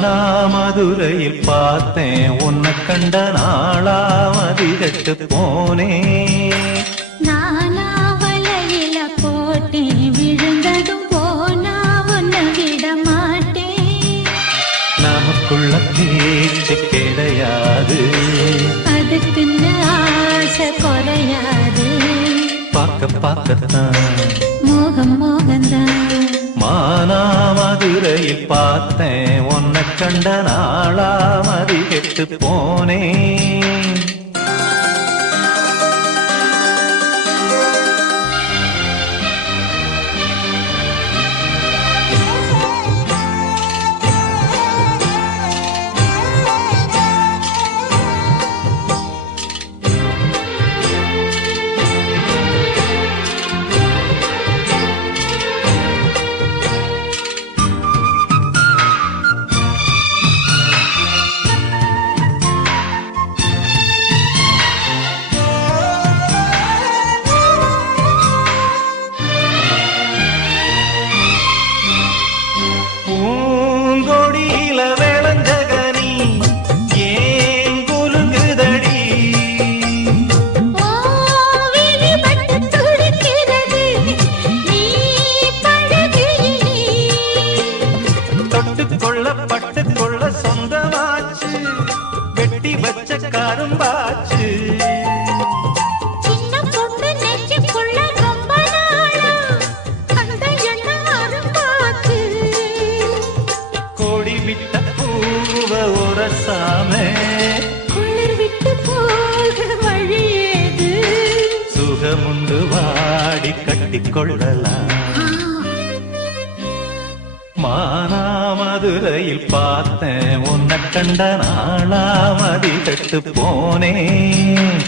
மானாமதுரையில் பார்த்தேன் உன்னை கண்ட நாளாமதி கெட்டு போனேன். நானா வலையில போட்டேன் விழுந்ததும் போனா உன்னை விட மாட்டேன். நமக்குள்ள பேச்சு கிடையாது, அதுக்குன்னு ஆசை குறையாது. பார்க்க பார்க்கத்தான் மோகம் மோகந்தான். மானாமதுரையில் பார்த்தேன் உன்னை கண்ட நாளாமதி கெட்டு போனேன். பூங்கொடியில விளைஞ்சகனி ஏன் குலுங்குதடி? ஓ விழிபட்டு துடிக்கிறது நீ பழகினி. தொட்டுக்கொள்ள பட்டுக்கொள்ள சொந்தமாச்சு, வெட்டி வச்ச கரும்பாச்சு. சின்ன பொண்ணு நெஞ்சுக்குள்ள ரொம்ப நாளா அந்த எண்ணம் அரும்பாச்சு. கோடி விட்ட பூவ உரசாம குளிர் விட்டு போக வழி ஏது? சுகமுண்டு வாடி கட்டிக்கொள்ளலாம். மானாமதுரையில் பார்த்தேன் உன்னை கண்ட நாளாமதி கெட்டு போனேன்.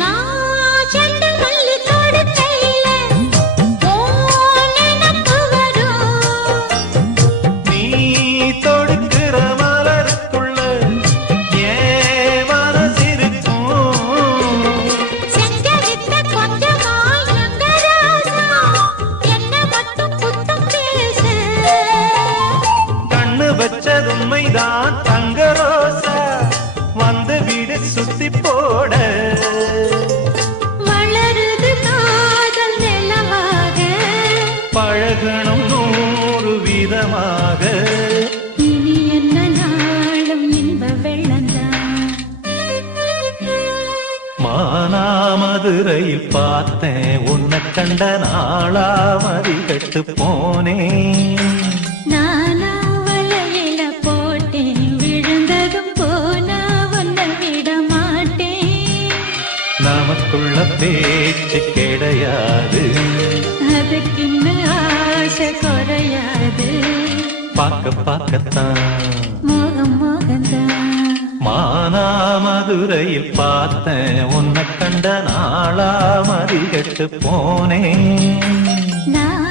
நான் செண்டு மல்லி தொடுக்கையில ஓ நினப்பு வரும். நீ தொடுக்கிற மலருக்குள்ள ஏன் மனசிருக்கும்? செஞ்ச வித்த கொஞ்சமா எங்க ராசா என்ன மட்டும் குத்தம் பேச. கண்ணு வச்சது உண்மைதான் தங்க ரோசா, வந்து வீடு சுத்தி போட. வளருது காதல் நிலவாக பழகணும் 100 விதமாக. இனி என்ன நாளும் இன்ப வெள்ளந்தான். மானாமதுரையில் பார்த்தேன் உன்னை கண்ட நாளாமதி கெட்டு போனேன். நானா வலையில போட்டேன் விழுந்ததும் போனா உன்னை விட மாட்டேன். நமக்குள்ள பேச்சு கிடையாது, அதுக்குன்னு ஆசை குறையாது. பார்க்க பார்க்கத்தான் மோகம் மோகந்தான். மானாமதுரையில் பார்த்தேன் உன்னை கண்ட நாளாமதி கெட்டு போனேன். நான்